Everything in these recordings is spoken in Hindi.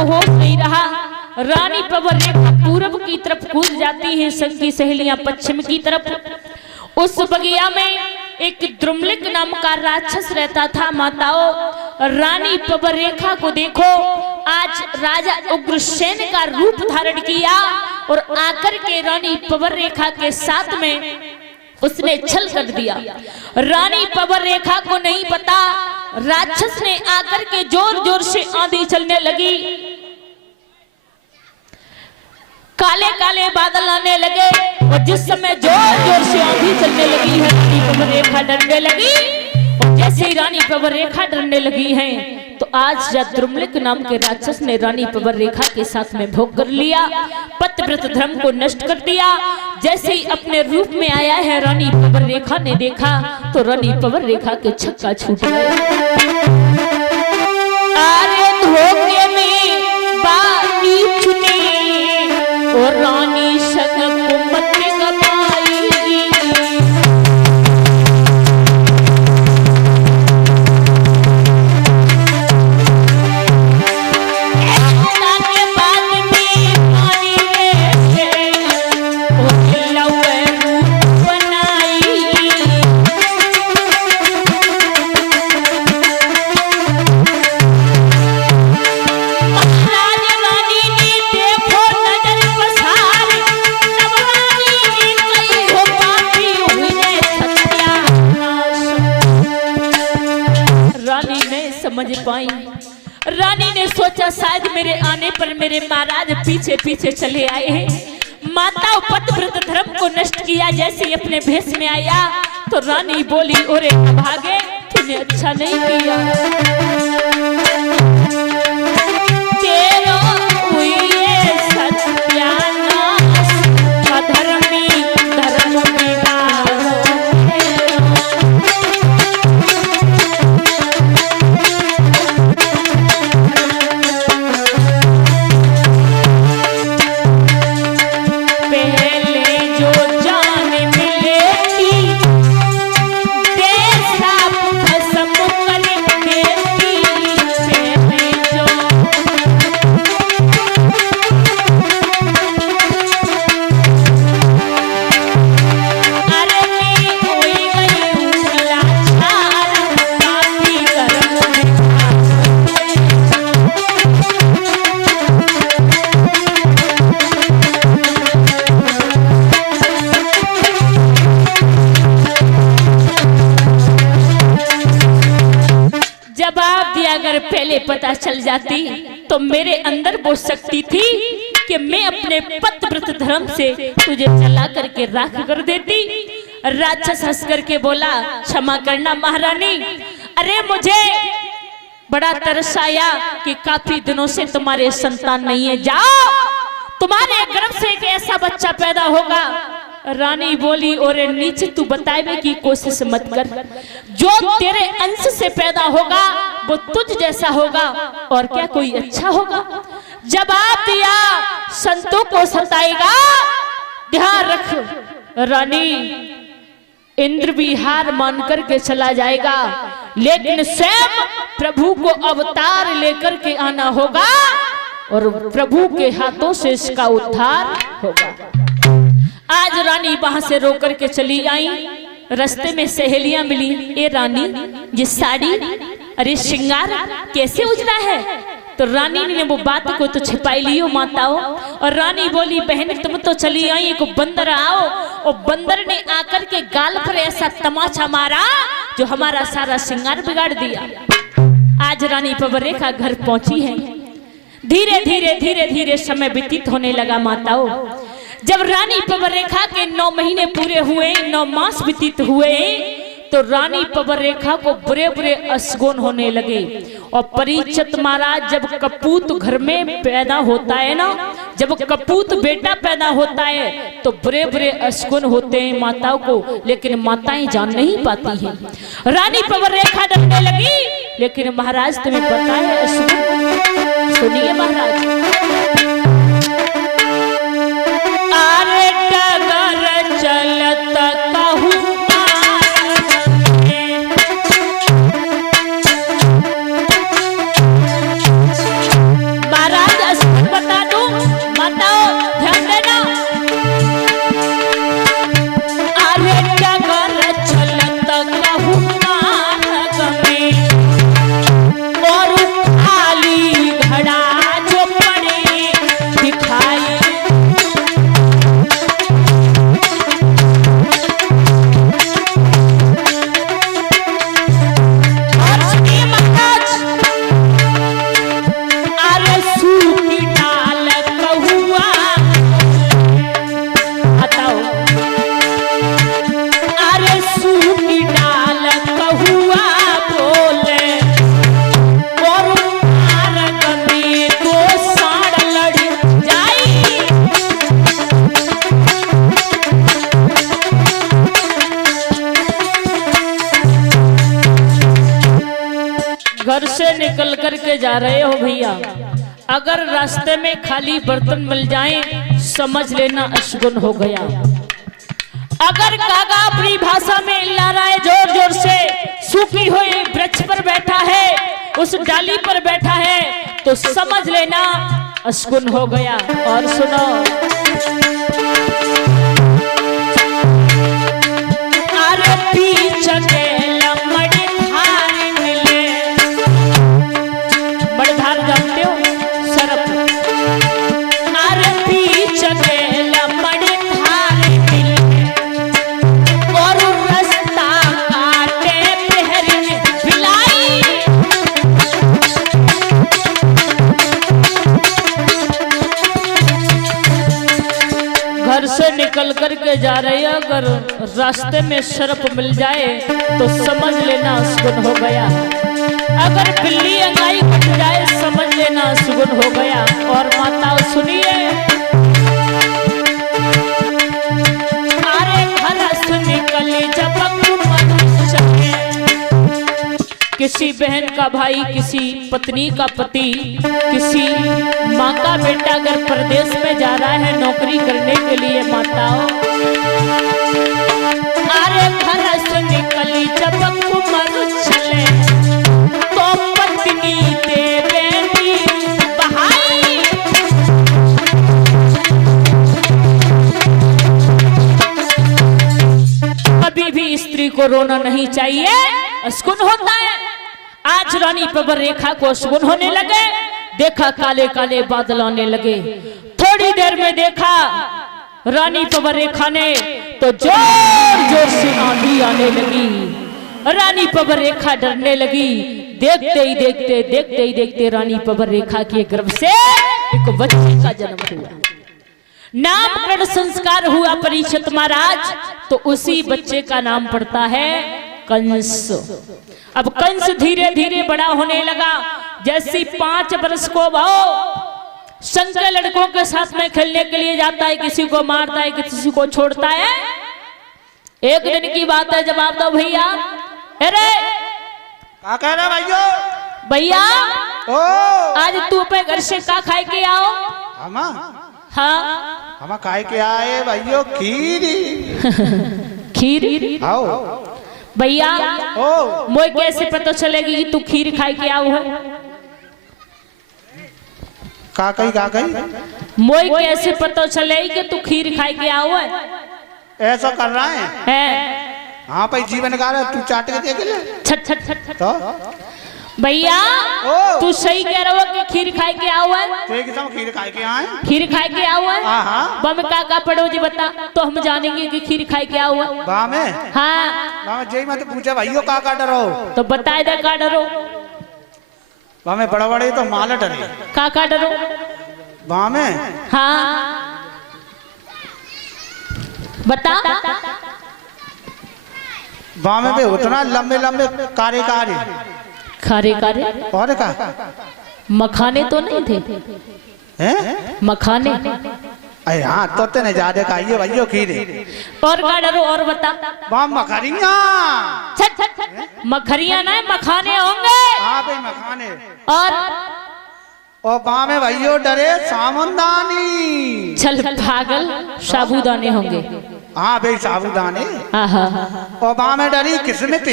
को होश नहीं रहा। रानी पवन रेखा पूर्व की तरफ कूद जाती है, संग की सहेलियां पश्चिम की तरफ। उस बगिया में एक द्रुमलिक नाम का राक्षस रहता था। माताओं, रानी पवन रेखा को देखो, आज राजा उग्रसेन का रूप धारण किया और आकर के रानी पवन रेखा के साथ में उसने छल कर दिया। रानी पवन रेखा को नहीं पता, राक्षस ने आकर के जोर जोर से आंधी चलने लगी, काले काले बादल आने लगे और जिस समय जोर जोर से आंधी चलने लगी है, रानी पवन रेखा डरने लगी। और जैसे ही रानी पवन रेखा डरने लगी है तो आज द्रुमलिक नाम के राक्षस ने रानी पवन रेखा के साथ में भोग कर लिया, पतिव्रत धर्म को नष्ट कर दिया। जैसे ही अपने रूप में आया है, रानी पवन रेखा ने देखा तो रानी पवन रेखा के छक्का छूट गया। अरे धोखे में बानी चुनी और रानी संग कुमत गवाई। समझ पाई। रानी ने सोचा शायद मेरे आने पर मेरे महाराज पीछे पीछे चले आए हैं। माता पतिव्रत धर्म को नष्ट किया। जैसे ही अपने भेष में आया तो रानी बोली, ओरे भागे, तूने अच्छा नहीं किया। तेरो हुए सत्यानाश, अधर्मी धर्म बिगाड़ो। अगर पहले पता चल जाती तो मेरे अंदर वो शक्ति थी कि मैं अपने पतिव्रत धर्म से तुझे जला करके राख कर देती। राक्षस हंस करके बोला, क्षमा करना महारानी, अरे मुझे बड़ा तरस आया कि काफी दिनों से तुम्हारे संतान नहीं है, जाओ तुम्हारे गर्भ से एक ऐसा बच्चा पैदा होगा। रानी बोली, और नीचे तू बतावे की कोशिश मत कर, जो तेरे अंश से पैदा होगा वो तुझ जैसा होगा और क्या कोई अच्छा होगा। जवाब दिया, संतों को सताएगा, ध्यान रख। रानी इंद्र भी हार मान करके चला जाएगा, लेकिन स्वयं प्रभु को अवतार लेकर के आना होगा और प्रभु के हाथों से इसका उद्धार होगा। आज रानी वहां से रोकर के चली आई। रास्ते में सहेलियां मिली, ए रानी ये साड़ी, अरे श्रृंगार कैसे उजड़ा है। तो रानी ने वो बात को तो छिपाई लियो माताओं। और रानी बोली, बहन तुम तो चली आई, एक बंदर आओ। और बंदर ने आकर के गाल पर ऐसा तमाचा मारा जो हमारा सारा श्रृंगार बिगाड़ दिया। आज रानी पवन रेखा घर पहुंची है। धीरे धीरे धीरे धीरे समय व्यतीत होने लगा माताओं। जब रानी पवन रेखा के 9 महीने पूरे हुए, 9 मास व्यतीत हुए, तो रानी पवन रेखा को बुरे बुरे असगुन होने लगे। और परीक्षित महाराज, जब कपूत घर में पैदा होता है ना, जब कपूत बेटा पैदा होता है तो बुरे बुरे असगुन होते हैं माताओं को, लेकिन माताएं जान नहीं पाती हैं। रानी पवन रेखा डरने लगी, लेकिन महाराज तुम्हें पता है असगुन, सुनिए महाराज। महाराज करके जा रहे हो भैया, अगर रास्ते में खाली बर्तन मिल जाएं समझ लेना अशगुन हो गया। अगर कागा अपनी भाषा में ला रहा है जोर जोर से, सूखी हुई वृक्ष पर बैठा है, उस डाली पर बैठा है, तो समझ लेना अशगुन हो गया। और सुनो, अरे पीछे लमड़ी धार मिले, मड़धार जानते हो सरप, अरे पीछे लमड़ी धार मिले और रास्ता काटे पहरी बिलाई। घर से निकल करके जा रहे हैं, अगर रास्ते में सर्प मिल जाए तो समझ लेना अशगुन हो गया। अगर बिल्ली अंगाई बच जाए समझ लेना अशगुन हो गया। और माताओं सुनिए, अरे घर से निकली जब मनुष्य किसी बहन का भाई, किसी पत्नी का पति, किसी माँ का बेटा अगर प्रदेश में जा रहा है नौकरी करने के लिए, माताओं अरे घर से निकली जब मनुष्य तो पत्नी देवेंदी बहाई। कभी भी स्त्री को रोना नहीं चाहिए, अशगुन होता है। आज रानी प्रवर रेखा को अशगुन होने लगे, देखा काले काले बादल आने लगे। थोड़ी देर में देखा रानी प्रवर रेखा ने तो जोर जोर से आंधी आने लगी। रानी प्रवर रेखा डरने लगी। देखते ही देखते रानी प्रवर रेखा के गर्भ से एक बच्चे का जन्म हुआ। नामकरण संस्कार हुआ परीक्षित महाराज, तो उसी बच्चे का नाम पड़ता है कंस। अब कंस धीरे धीरे बड़ा होने लगा। जैसे 5 वर्ष को भाव संकर लड़कों के साथ में खेलने के लिए जाता है, किसी को मारता है, किसी को छोड़ता है। एक दिन की बात है, जवाब दो भैया। अरे क्या कह रहा भाइयों? भैया ओ आज तू पे घर से का खाए के आओ? हाँ हम खाए के आए भाइयों, खीर। आओ भैया ओ मोए कैसे पता चलेगी कि तू खीर खाए के आओ है? का कही मोए कैसे पता चलेगी कि तू खीर खाए के आओ है? ऐसा कर रहा है? हाँ भाई जीवन का रहा, तू चाट के देख ले। छट छट छट छट। तो भैया तू सही कह रहा हो कि खीर खाए के आओ है? तो एकदम खीर खाए के आए। खीर खाए के आओ है? हाँ बम का पड़ो जी बता, तो हम जानेंगे कि खीर खाए के आओ है। बा में हाँ जय मत पूछा भाइयों का डरो, तो बताए दे का डरो। बा में बड़ा बड़े तो माला डरे। का डरो? बा में हाँ बता। बा में भी उतना लंबे लंबे कारे कारे खारे खारे और का मखाने तो नहीं थे? हैं मखाने। अरे हाँ तो तेने ज्यादा खाइए भाइयों खीर। और का डरो? और बता। बा मखरिया। छट छट छट। मखरिया ना मखाने होंगे। हाँ भाई मखाने। और बा में भाइयों डरे साबुदानी। चल पागल, साबुदाने होंगे। हाँ भाई साबुदाने। और बा में डरी किस्मत।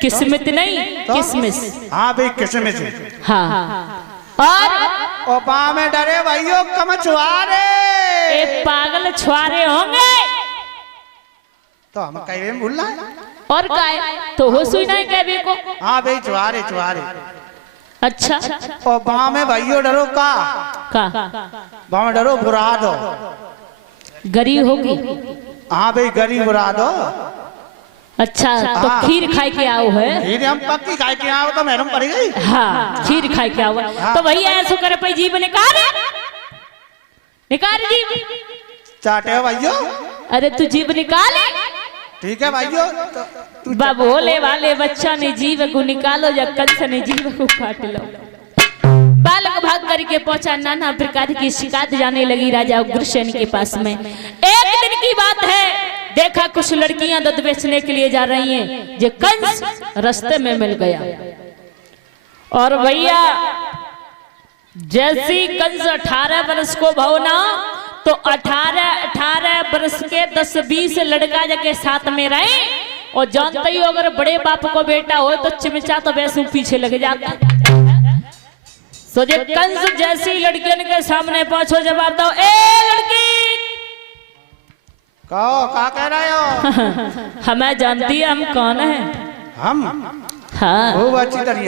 किस्मत नहीं, किसमिस। हाँ भाई किस्मत। हाँ और बा में डरे भाइयों कमछुआरे। ए पागल छुआरे होंगे। तो हम कहे भूलना है। और का है? तो हो सुई नहीं कहबे को। हाँ भाई छुआरे छुआरे। अच्छा। और बा में भाइयों डरो का बा में डरो बुरा दो। गरी होगी। हाँ भाई गरी बुरा दो। अच्छा तो खीर खाए के आओ है? खीर हम पक्की खाए के आओ तो मैडम पड़ी गई। हाँ खीर खाए के आओ। हाँ। तो भैया ऐसा करे पे जीव निकाल जीव। चाटे हो भाइयों? अरे तू जीव निकाल। ठीक है भाइयों। तू भोले वाले बच्चा ने जीव को निकालो या कंस ने जीव को काट लो। बालक भाग करके पहुंचा, नाना प्रकार की शिकायत जाने लगी राजा उग्रसेन के पास में। एक दिन की बात है, देखा कुछ लड़कियां दूध बेचने के लिए जा रही हैं, जो कंस रास्ते में मिल गया। और भैया जैसी कंस 18 वर्ष को भवना तो 18 वर्ष के 10-20 लड़का जाके साथ में रहे। और जानते ही अगर बड़े बाप को बेटा हो तो चिमचा तो वैसे पीछे लग जाता। सो जे कंस जैसी लड़कियों के सामने पहुंचो, जवाब दो। ए लड़की कहो क्या कह रहे हो? हमें जानती है हम कौन है? हम हाँ वो अच्छी तरह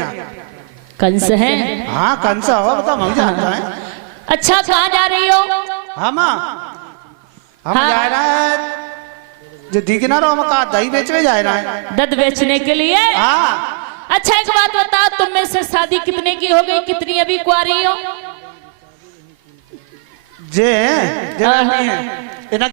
कंस है। हाँ कंस हो तो हम जानते हैं। अच्छा कहाँ जा रही हो? हम हाँ। जा रहे हैं जो दिखना रहो, हम कहा दही बेचने जा रहे हैं। दूध बेचने के लिए? हाँ। अच्छा एक बात बता, तुम में से शादी कितने की हो गई, कितनी अभी कुंवारी हो? जे जे